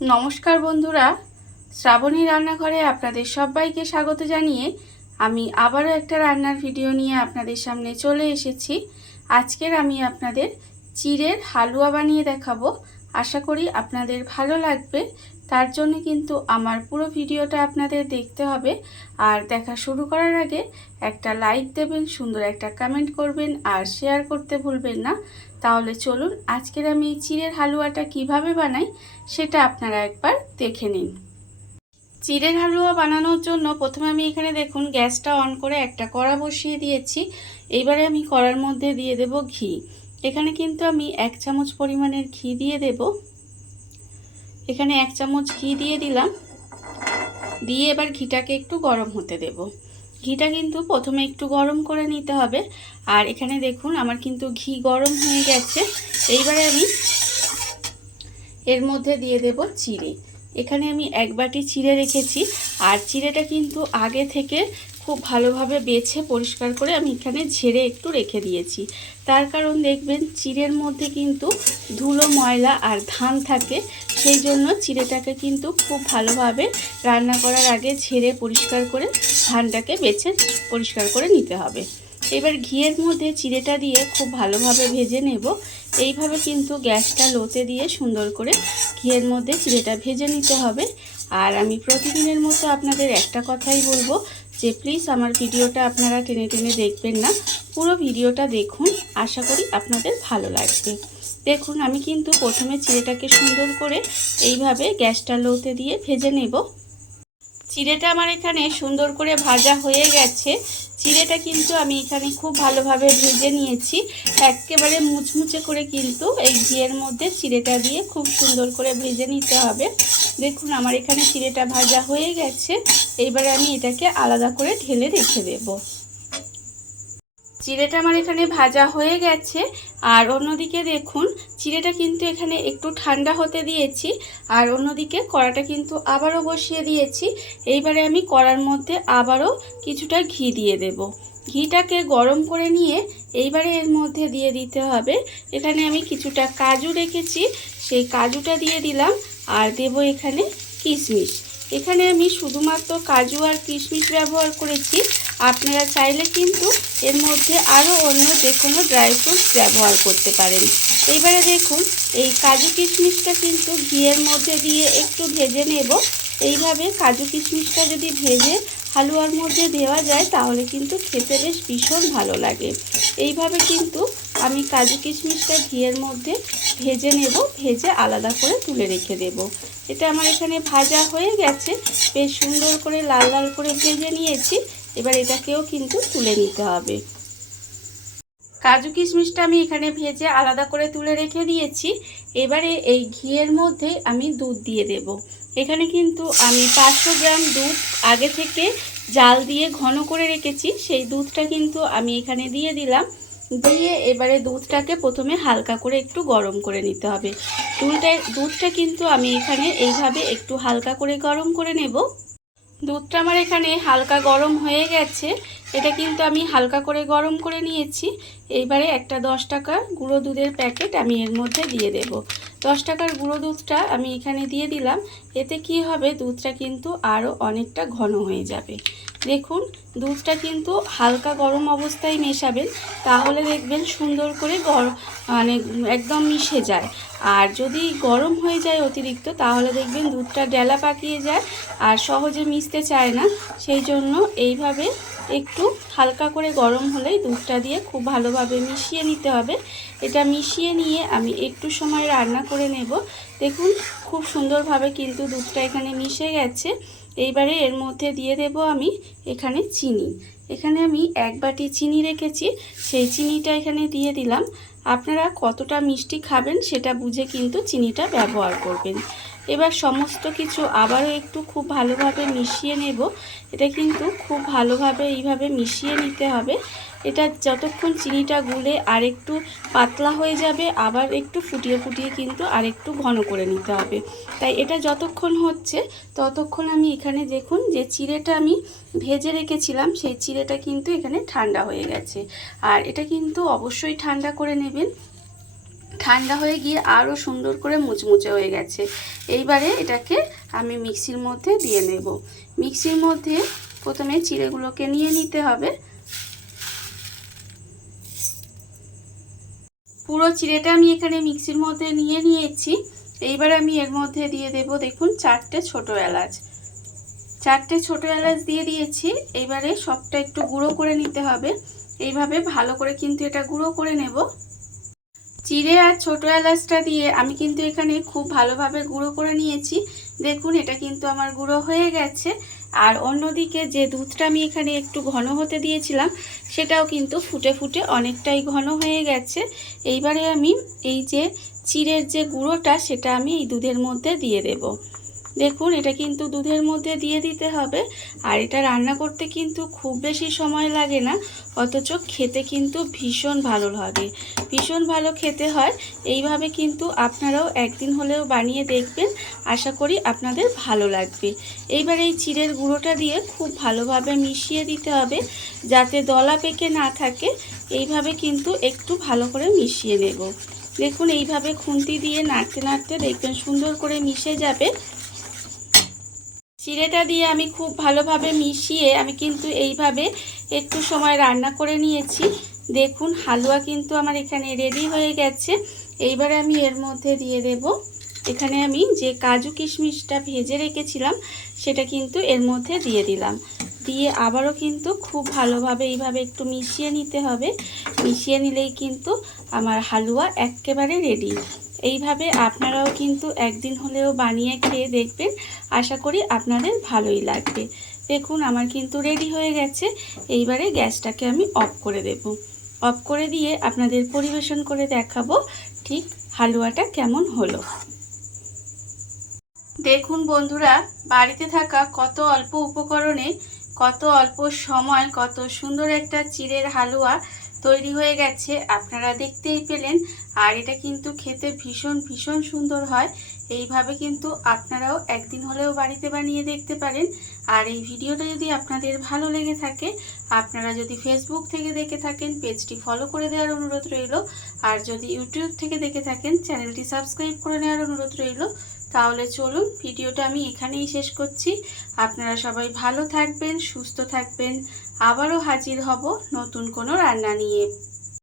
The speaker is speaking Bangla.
নমস্কার বন্ধুরা, শ্রাবণী রান্নাঘরে আপনাদের সবাইকে স্বাগত জানিয়ে আমি আবারও একটা রান্নার ভিডিও নিয়ে আপনাদের সামনে চলে এসেছি। আজকের আমি আপনাদের চিড়ের হালুয়া বানিয়ে দেখাবো। আশা করি আপনাদের ভালো লাগবে। তার জন্য কিন্তু আমার পুরো ভিডিওটা আপনাদের দেখতে হবে। আর দেখা শুরু করার আগে একটা লাইক দেবেন, সুন্দর একটা কমেন্ট করবেন আর শেয়ার করতে ভুলবেন না। তাহলে চলুন আজকের আমি চিড়ের হালুয়াটা কিভাবে বানাই সেটা আপনারা একবার দেখে নিন। চিড়ের হালুয়া বানানোর জন্য প্রথমে আমি এখানে দেখুন গ্যাসটা অন করে একটা কড়া বসিয়ে দিয়েছি। এইবারে আমি কড়ার মধ্যে দিয়ে দেব ঘি। এখানে কিন্তু আমি 1 চামচ পরিমাণের ঘি দিয়ে দেব। এখানে 1 চামচ ঘি দিয়ে দিলাম। দিয়ে এবার ঘিটাকে একটু গরম হতে দেব। ঘিটা কিন্তু প্রথমে একটু গরম করে নিতে হবে। আর এখানে দেখুন আমার কিন্তু ঘি গরম হয়ে গেছে। এইবারে আমি এর মধ্যে দিয়ে দেব চিড়ে। এখানে আমি 1 বাটি চিড়ে রেখেছি। আর চিড়েটা কিন্তু আগে থেকে খুব ভালোভাবে বেছে পরিষ্কার করে আমি এখানে ঝেড়ে একটু রেখে দিয়েছি। তার কারণ দেখবেন চিড়ের মধ্যে কিন্তু ধুলো ময়লা আর ধান থাকে, সেই জন্য চিড়েটাকে কিন্তু খুব ভালোভাবে রান্না করার আগে ঝেড়ে পরিষ্কার করে ধানটাকে বেছে পরিষ্কার করে নিতে হবে। এবার ঘিয়ের মধ্যে চিড়েটা দিয়ে খুব ভালোভাবে ভেজে নেব। এইভাবে কিন্তু গ্যাসটা লোতে দিয়ে সুন্দর করে ঘিয়ের মধ্যে চিড়েটা ভেজে নিতে হবে। আর আমি প্রতিদিনের মতো আপনাদের একটা কথাই বলবো যে প্লিজ আমার ভিডিওটা আপনারা টেনে টেনে দেখবেন না, পুরো ভিডিওটা দেখুন। আশা করি আপনাদের ভালো লাগবে। দেখুন আমি কিন্তু প্রথমে চিড়েটাকে সুন্দর করে এইভাবে গ্যাসটা লোতে দিয়ে ভেজে নেব। চিড়েটা আমার এখানে সুন্দর করে ভাজা হয়ে গেছে। চিড়েটা কিন্তু আমি এখানে খুব ভালোভাবে ভেজে নিয়েছি। একেবারে মুচমুচে করে কিন্তু এই ঘিয়ের মধ্যে চিড়েটা দিয়ে খুব সুন্দর করে ভেজে নিতে হবে। দেখুন আমার এখানে চিড়েটা ভাজা হয়ে গেছে। এইবারে আমি এটাকে আলাদা করে ঢেলে রেখে দেব। চিড়েটা আমার এখানে ভাজা হয়ে গেছে। আর অন্যদিকে দেখুন চিড়েটা কিন্তু এখানে একটু ঠান্ডা হতে দিয়েছি। আর অন্যদিকে কড়াটা কিন্তু আবারও বসিয়ে দিয়েছি। এইবারে আমি কড়ার মধ্যে আবারও কিছুটা ঘি দিয়ে দেব। ঘিটাকে গরম করে নিয়ে এইবারে এর মধ্যে দিয়ে দিতে হবে, এখানে আমি কিছুটা কাজু রেখেছি, সেই কাজুটা দিয়ে দিলাম। আর দেব এখানে কিশমিশ। এখানে আমি শুধুমাত্র কাজু আর কিশমিশ ব্যবহার করেছি। আপনারা চাইলে কিন্তু এর মধ্যে আরও অন্য যে কোনো ড্রাই ফ্রুটস ব্যবহার করতে পারেন। এইবারে দেখুন এই কাজু কিশমিশটা কিন্তু ঘিয়ের মধ্যে দিয়ে একটু ভেজে নেব। এইভাবে কাজু কিশমিশটা যদি ভেজে হালুয়ার মধ্যে দেওয়া যায় তাহলে কিন্তু খেতে বেশ ভীষণ ভালো লাগে। এইভাবে কিন্তু আমি কাজু কিশমিশটা ঘিয়ের মধ্যে ভেজে নেব, ভেজে আলাদা করে তুলে রেখে দেব। এটা আমার এখানে ভাজা হয়ে গেছে, বেশ সুন্দর করে লাল লাল করে ভেজে নিয়েছি। এবার এটাকেও কিন্তু তুলে নিতে হবে। কাজু কিশমিশটা আমি এখানে ভেজে আলাদা করে তুলে রেখে দিয়েছি। এবারে এই ঘিয়ের মধ্যে আমি দুধ দিয়ে দেব। এখানে কিন্তু আমি 500 গ্রাম দুধ আগে থেকে জাল দিয়ে ঘন করে রেখেছি, সেই দুধটা কিন্তু আমি এখানে দিয়ে দিলাম। দিয়ে এবারে দুধটাকে প্রথমে হালকা করে একটু গরম করে নিতে হবে। দুধটা কিন্তু আমি এখানে এইভাবে একটু হালকা করে গরম করে নেব। দুধটা আমার এখানে হালকা গরম হয়ে গেছে। এটা কিন্তু আমি হালকা করে গরম করে নিয়েছি। এইবারে একটা 10 টাকার গুঁড়ো দুধের প্যাকেট আমি এর মধ্যে দিয়ে দেব। 10 টাকার গুঁড়ো দুধটা আমি এখানে দিয়ে দিলাম। এতে কি হবে, দুধটা কিন্তু আরও অনেকটা ঘন হয়ে যাবে। দেখুন দুধটা কিন্তু হালকা গরম অবস্থায় মেশাবেন, তাহলে দেখবেন সুন্দর করে মানে একদম মিশে যায়। আর যদি গরম হয়ে যায় অতিরিক্ত তাহলে দেখবেন দুধটা ডেলা পাকিয়ে যায় আর সহজে মিশতে চায় না। সেই জন্য এইভাবে একটু হালকা করে গরম হলেই দুধটা দিয়ে খুব ভালোভাবে মিশিয়ে নিতে হবে। এটা মিশিয়ে নিয়ে আমি একটু সময় রান্না করে নেব। দেখুন খুব সুন্দরভাবে কিন্তু দুধটা এখানে মিশে গেছে। এইবারে এর মধ্যে দিয়ে দেব আমি এখানে চিনি। এখানে আমি 1 বাটি চিনি রেখেছি, সেই চিনিটা এখানে দিয়ে দিলাম। আপনারা কতটা মিষ্টি খাবেন সেটা বুঝে কিন্তু চিনিটা ব্যবহার করবেন। এবার সমস্ত কিছু আবারও একটু খুব ভালোভাবে মিশিয়ে নেব। এটা কিন্তু খুব ভালোভাবে এইভাবে মিশিয়ে নিতে হবে। এটা যতক্ষণ চিনিটা গুলে আর একটু পাতলা হয়ে যাবে, আবার একটু ফুটিয়ে ফুটিয়ে কিন্তু আর একটু ঘন করে নিতে হবে। তাই এটা যতক্ষণ হচ্ছে ততক্ষণ আমি এখানে দেখুন যে চিড়েটা আমি ভেজে রেখেছিলাম সেই চিড়েটা কিন্তু এখানে ঠান্ডা হয়ে গেছে। আর এটা কিন্তু অবশ্যই ঠান্ডা করে নেবেন। ঠান্ডা হয়ে গিয়ে আরও সুন্দর করে মুচমুচে হয়ে গেছে। এইবারে এটাকে আমি মিক্সির মধ্যে দিয়ে নেব। মিক্সির মধ্যে প্রথমে চিড়েগুলোকে নিয়ে নিতে হবে। পুরো চিড়েটা আমি এখানে মিক্সির মধ্যে নিয়ে নিয়েছি। এইবার আমি এর মধ্যে দিয়ে দেব দেখুন 4টে ছোটো এলাচ। 4টে ছোটো এলাচ দিয়ে দিয়েছি। এবারে সবটা একটু গুঁড়ো করে নিতে হবে। এইভাবে ভালো করে কিন্তু এটা গুঁড়ো করে নেব। চিড়ে আর ছোটো এলাচটা দিয়ে আমি কিন্তু এখানে খুব ভালোভাবে গুঁড়ো করে নিয়েছি। দেখুন এটা কিন্তু আমার গুঁড়ো হয়ে গেছে। আর অন্যদিকে যে দুধটা আমি এখানে একটু ঘন হতে দিয়েছিলাম সেটাও কিন্তু ফুটে ফুটে অনেকটাই ঘন হয়ে গেছে। এইবারে আমি এই যে চিড়ের যে গুঁড়োটা সেটা আমি এই দুধের মধ্যে দিয়ে দেব। দেখুন এটা কিন্তু দুধের মধ্যে দিয়ে দিতে হবে। আর এটা রান্না করতে কিন্তু খুব বেশি সময় লাগে না, অথচ খেতে কিন্তু ভীষণ ভালো লাগে, ভীষণ ভালো খেতে হয়। এইভাবে কিন্তু আপনারাও একদিন হলেও বানিয়ে দেখবেন, আশা করি আপনাদের ভালো লাগবে। এইবার এই চিড়ের গুঁড়োটা দিয়ে খুব ভালোভাবে মিশিয়ে দিতে হবে যাতে দলা পেকে না থাকে। এইভাবে কিন্তু একটু ভালো করে মিশিয়ে নেব। দেখুন এইভাবে খুন্তি দিয়ে নাড়তে নাড়তে দেখবেন সুন্দর করে মিশে যাবে। চিড়েটা দিয়ে আমি খুব ভালোভাবে মিশিয়ে আমি কিন্তু এইভাবে একটু সময় রান্না করে নিয়েছি। দেখুন হালুয়া কিন্তু আমার এখানে রেডি হয়ে গেছে। এইবারে আমি এর মধ্যে দিয়ে দেব, এখানে আমি যে কাজু কিশমিশটা ভেজে রেখেছিলাম সেটা কিন্তু এর মধ্যে দিয়ে দিলাম। দিয়ে আবারও কিন্তু খুব ভালোভাবে এইভাবে একটু মিশিয়ে নিতে হবে। মিশিয়ে নিলেই কিন্তু আমার হালুয়া একেবারে রেডি। এইভাবে আপনারাও কিন্তু একদিন হলেও বানিয়ে খেয়ে দেখবেন, আশা করি আপনাদের ভালোই লাগবে। দেখুন আমার কিন্তু রেডি হয়ে গেছে। এইবারে গ্যাসটাকে আমি অফ করে দেব। অফ করে দিয়ে আপনাদের পরিবেশন করে দেখাবো ঠিক হালুয়াটা কেমন হলো। দেখুন বন্ধুরা, বাড়িতে থাকা কত অল্প উপকরণে কত অল্প সময় কত সুন্দর একটা চিড়ের হালুয়া তৈরি হয়ে গেছে, আপনারা দেখতেই পেলেন। আর এটা কিন্তু খেতে ভীষণ ভীষণ সুন্দর হয়। এইভাবে কিন্তু আপনারাও একদিন হলেও বাড়িতে বানিয়ে দেখতে পারেন। আর এই ভিডিওটা যদি আপনাদের ভালো লেগে থাকে, আপনারা যদি ফেসবুক থেকে দেখে থাকেন পেজটি ফলো করে দেওয়ার অনুরোধ রইল। আর যদি ইউটিউব থেকে দেখে থাকেন চ্যানেলটি সাবস্ক্রাইব করে নেওয়ার অনুরোধ রইল। তাহলে চলুন ভিডিওটা আমি এখানেই শেষ করছি। আপনারা সবাই ভালো থাকবেন, সুস্থ থাকবেন। আবারও হাজির হব নতুন কোনো রান্না নিয়ে।